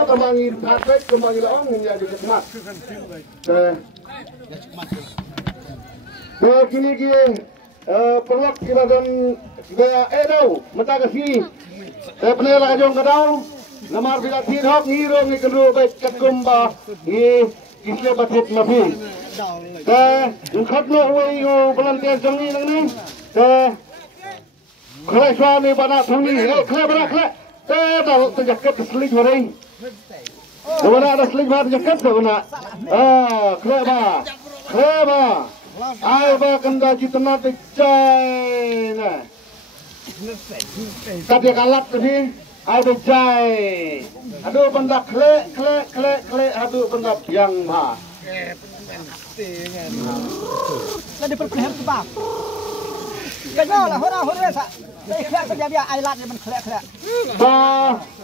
Kemangi praktek, kemangi laong menjadi khidmat. Begini perlak kita dan gaya edau mentagasi. Penela kajong kadau. Namar bila tidhok ngiro ngikendro baik kakumba isle batit nabi. Ngkhatno uwi go volunteer jangi nang ni. Khlai swani bana thangni khlai bana khlai. Dal terjaket sling hari. Mana ada sling bar terjaket sana. Khlai ba. Ai ba kanda jitna tejai na. Tadi kalat tadi. Ai bejai. Aduh benda kle. Aduh benda yang ma. Tadi perkehem sebab. Kenal lah hora sa. Đây kle saja biar ai latมันkle.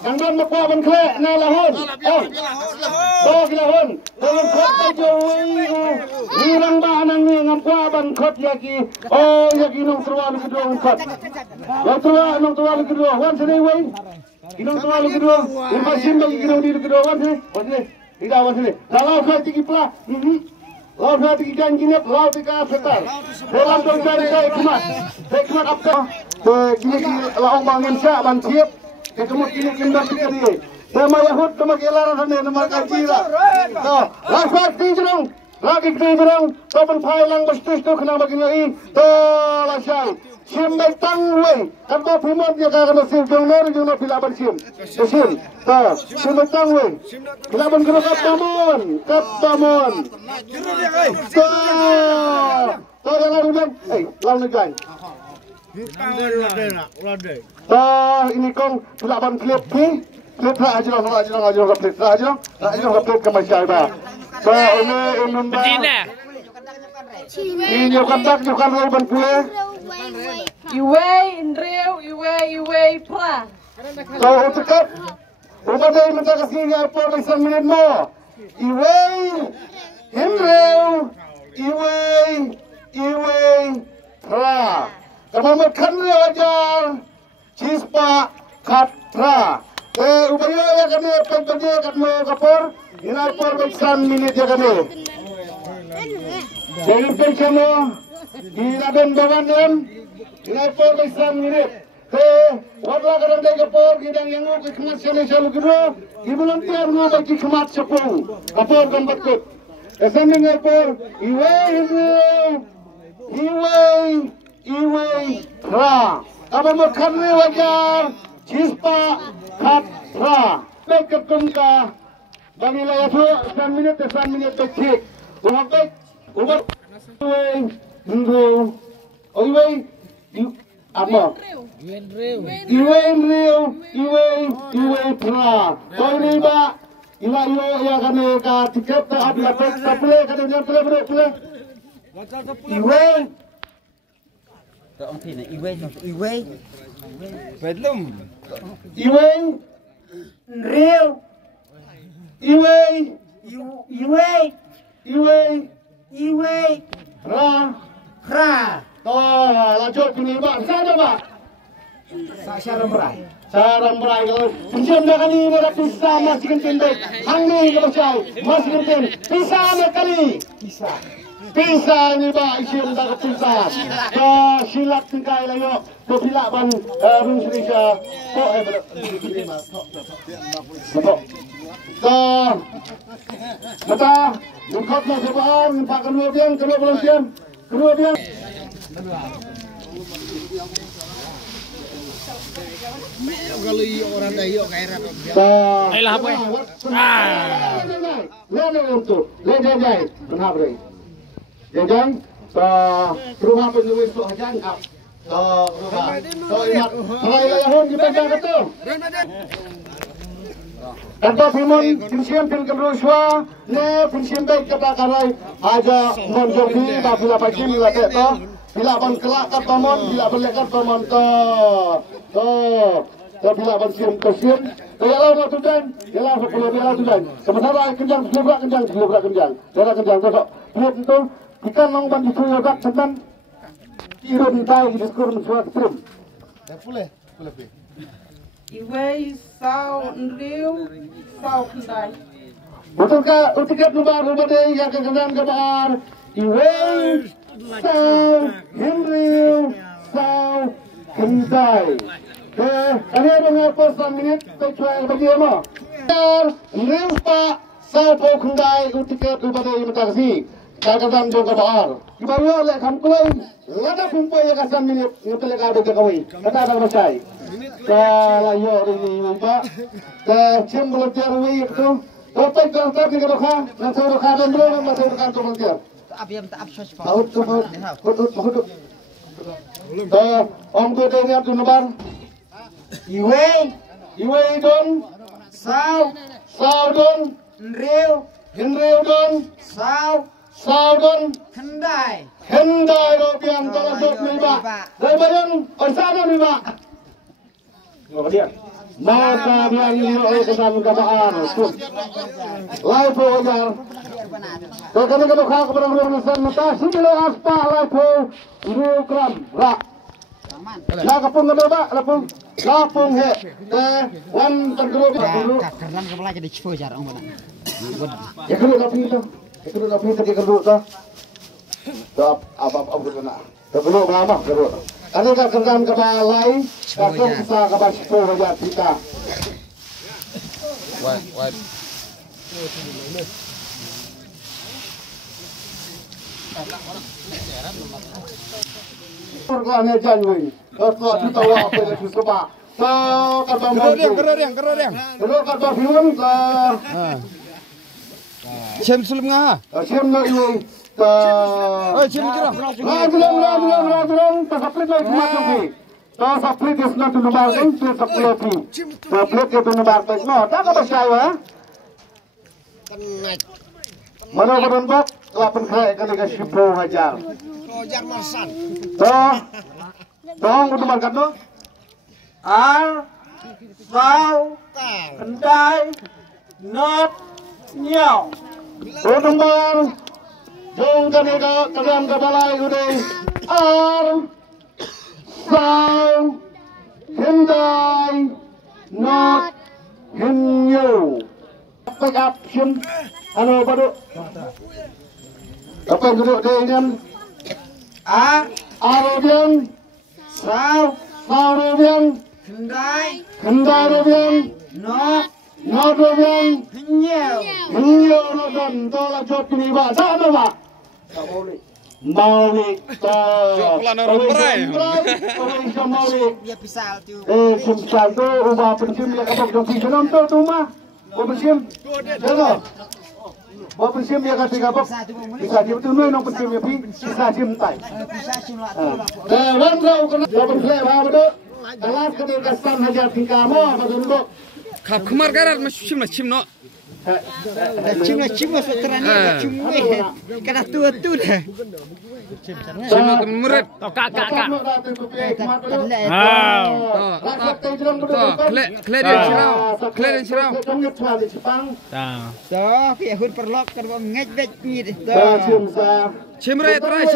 Yang don makwa man kle na lahon. Gila hon. Don khot ta joi. Ni rang ba nang ni ngam kwa ban khot yaki. Yaki nong truwa lu kedua khot. Ya truwa nong truwa lu kedua. Wan sini wei. Inong truwa lu kedua. Imbasim bagi kinong di kedua wan sini. Wan sini. Tidak wan sini. Kalau saya tinggi pula. Laut saya tinggi janjinya, laut tiga setar. Dalam dong dari saya hikmat apa? Begini laong bangun saya bansiap. Kemuk ini kimda pikir. Tema Yahud tema kelaran sana nama kacira. Langsung tinggi lagi tinggi Topan pailang bestis tu kena begini ini. Lasai. Sim baik tangway. Karena primot dia kena sim jongor jongor pilaban sim. Sim. Sim baik tangway. Pilaban kena kapamon. Jangan ulang. Lawan negara. Ini kong pilaban klip ni. Klip lah aja klip ke masyarakat. Ini kandak jukan roban pula. Iwe pra. So cekat. Ubah day minta kasih airport isang minit mo. Iwe pra. Kamu makan ajar. Cispa kat pra. Ubah ya kami pentingnya kami kapor. Ini airport isang minit ya kami. Jadi kamu iladen bawanan. Ini airport isang minit. Wadlah kadang day kapor gidang yang mau kemat selu kedua. Ibulan tiar mau bagi kemat sepung. Kapor kan betul. Esanding airport. Iwe pra. Apa makan ni wajar. Cispa kat pra. Baik ketungka. Bagi layar tu 1 minit becik. Umat. Iwe apa? Iwe pra. Kau ni ba? Ila ya kan ka tiket tak ada tak boleh kan boleh. Iwe. Orang sini Iwe. Belum. Iwe. Real. Iwe. Ra. Lanjut ini Pak. Saya Pak. Saya ramrai. Kalau pensiun dah kali mereka pisah masih kentin baik. Hangni ke macam masih kentin. Pisah kali. Pisah ni Pak. Isim dah kepisah. Silat tingkai layo. Bila ban Indonesia. Mata. Mengkotlah sebab Pak kedua biang kedua biang. Kalau orang Dayo kayak Ayolah apa ya? Lihat untuk. Lihat. Kenapa ni? Jangan. Rumah penulis tu aja angkat. Rumah. Ingat. Kalau Yahud di panjang itu. Kata Timon, pensiun Kedruswa, ne pensiun baik kata karai aja monjobi, bila pacim bila teto, bila ban kelak kata mon, bila balik kata mon bila pensiun, kalau nak tujuan, kalau sepuluh bila tujuan, sementara kencang, sebelum kencang, darah kencang, besok, lihat itu, ikan nong ban itu yogat senang, irun tay diskur mensuat trim. Iwe Sao Riu, Sao Kendai. Utiket nubar ubade yang kegenan kebar. Iway, Sao, Henry, Sao, Kendai. Kami ada ngapa 1 minit kecuali bagi emo. Riu Pak, Sao Po Kendai utiket ubade matasi. Kagatan dong kebar. Ibaru oleh kamkulai. Lada kumpai yang kasan minit ngepelek ada kekawai. Kata ada masai. Kalayo ini Pak. Cem belajar itu. Otak kantor di Keroka, nanti Keroka dan belum masuk ke kantor belajar. Taut tu, hudut. Om tu dengar tu nabar. Iwe don, Sao don, Henry don, Sao don, Kendai robian kalau jod ni Pak. Dari badan, bersama ni Pak. Kemudian. Maka dia ini oleh kesan kamaan. Live wajar. Kalau kita buka kepada perusahaan mata, sini aspa live program. Rak. Nak kapung kedua Pak, lapung he. Wan tergeruk dulu. Karena kepala jadi exposure orang mana. Ya kedua lapung itu. Ya kedua lapung itu dia kedua tu. Dap apa kedua. Kedua berapa kedua. Ada kekerjaan kebalai, kakak bisa kabar sepuluh raja kita. What? Perlahan jangan, kalau kita wah pada susah. So kata Gerodiang. Kalau kata film ke. Cem sulung ngah. Cem nak ini. Cem kira. Rajulong, tasaplit lagi macam ni. Tasaplit is not to number one, tasaplit itu number one. No, tak apa saya. Mana berembak, lapan kali ke 10 hajar. Rojar Marsan. Dong untuk market tu. Sao, Kendai, Not, Nyau. Berembang. Jom kami ke kalian ke balai udah. Sao, Kendai, Not, Nyau. Pick up sim. Ano baru? Apa yang duduk dengan Robian, Sao Robian, Kendai Robian, Not Robian, Nyau Robian. Tolak jawab ini Pak. Tak ada Pak. Mauli. Jawab pelan orang berai. Mauli. Dia pisau tu. Pisau tu ubah pensim dia kapok jom si senam tu mah. Ubah pensim. Jangan. Bawa pensim dia kasih kapok. Bisa dia betul nong pensim dia pi. Bisa sim tai. Wan rau kena dapat klep apa tu? Alas kena kesan hajar tingkah mo apa tu dulu. Kap kemar garat macam cim no. Cim masuk terani, cim kena tua dah. Cim no murid. Kak. Klep dia cirau. Dah, kaya perlok kalau ngejek ni. Cim rai try.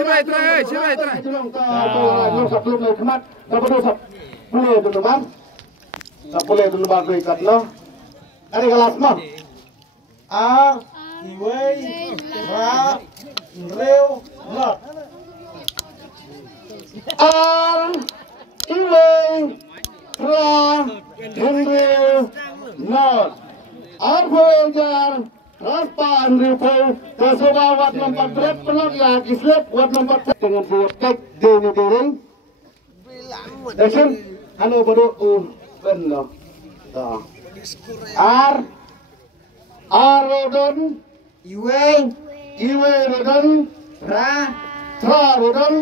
Boleh tu lebar ikat lo. Ada kelas mah. Iway, Riu, Not. Iway, Henry, Not. Arbojar, Raspan Riu, tersoba wat nomor 4 pelak ya kislep wat nomor 4 dengan buat tek dini. Action. Halo bodo benar. Rodon, Iwe Rodon, Ra Rodon,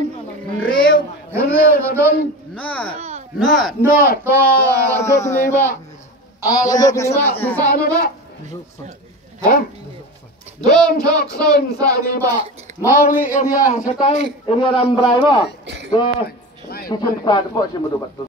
Riu Rodon, Not. Lanjut ni Pak. Bisa apa Pak? Hah? Jom cok son sani Pak. Mauli area setai area Rambrai Pak. Ke kitchen side Pak cuma 2